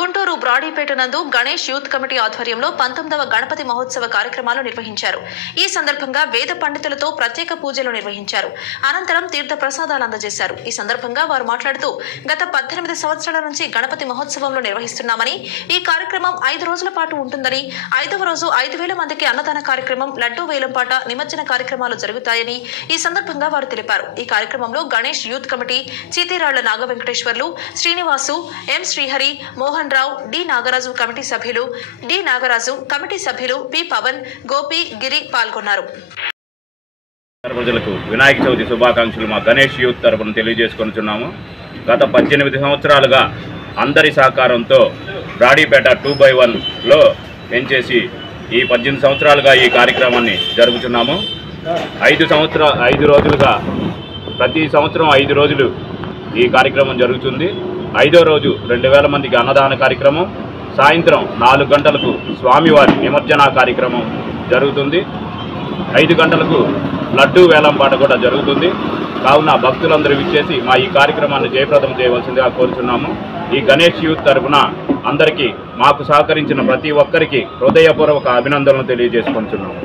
గుంటూరు బ్రాడీపేట నందు Ganesh youth committee ఆధ్వర్యంలో 19వ గణపతి మహోత్సవ కార్యక్రమాలు నిర్వహించారు. ఈ సందర్భంగా వేద పండితులతో ప్రత్యేక పూజలు నిర్వహించారు. అనంతరం తీర్థ ప్రసాదాలు అందజేశారు. ఈ సందర్భంగా వారు మాట్లాడుతూ గత 18 సంవత్సరాల నుంచి గణపతి మహోత్సవంలో నిర్వహిస్తున్నామని, ఈ కార్యక్రమం 5 రోజుల పాటు ఉంటుందని, 5వ రోజు 5,000 మందికి అన్నదాన కార్యక్రమం, లడ్డూ వేలంపాట, నిమజ్జన కార్యక్రమాలు జరుగుతాయని ఈ సందర్భంగా వారు తెలిపారు. ఈ కార్యక్రమంలో గణేష్ యూత్ కమిటీ చీతిరాళ్ల నాగ వెంకటేశ్వర్లు, శ్రీనివాసు, ఎం శ్రీహరి, మోహన్ రావు, డి నాగరాజు కమిటీ సభ్యులు పి పవన్, గోపి, గిరి పాల్గొన్నారు. ప్రజలకు వినాయక చవితి శుభాకాంక్షలు మా గణేష్ యూత్ తరపున తెలియజేసుకొనిచున్నాము. గత 18 సంవత్సరాలుగా అందరి సహకారంతో బ్రాడీపేట 2/1లో పెంచేసి ఈ 18 సంవత్సరాలుగా ఈ కార్యక్రమాన్ని జరుపుతున్నాము. 5 రోజులుగా ప్రతి సంవత్సరం 5 రోజులు ఈ కార్యక్రమం జరుగుతుంది. 5వ రోజు 2,000 మందికి అన్నదాన కార్యక్రమం, సాయంత్రం 4 గంటలకు స్వామివారి నిమజ్జన కార్యక్రమం జరుగుతుంది. 5 గంటలకు లడ్డూ వేలంపాట కూడా జరుగుతుంది. కావున భక్తులందరూ విచ్చేసి మా ఈ కార్యక్రమాన్ని జయప్రదం చేయవలసిందిగా కోరుచున్నాము. ఈ గణేష్ యూత్ తరఫున అందరికీ మాకు సహకరించిన ప్రతి ఒక్కరికి హృదయపూర్వక అభినందనలు తెలియజేసుకుంటున్నాము.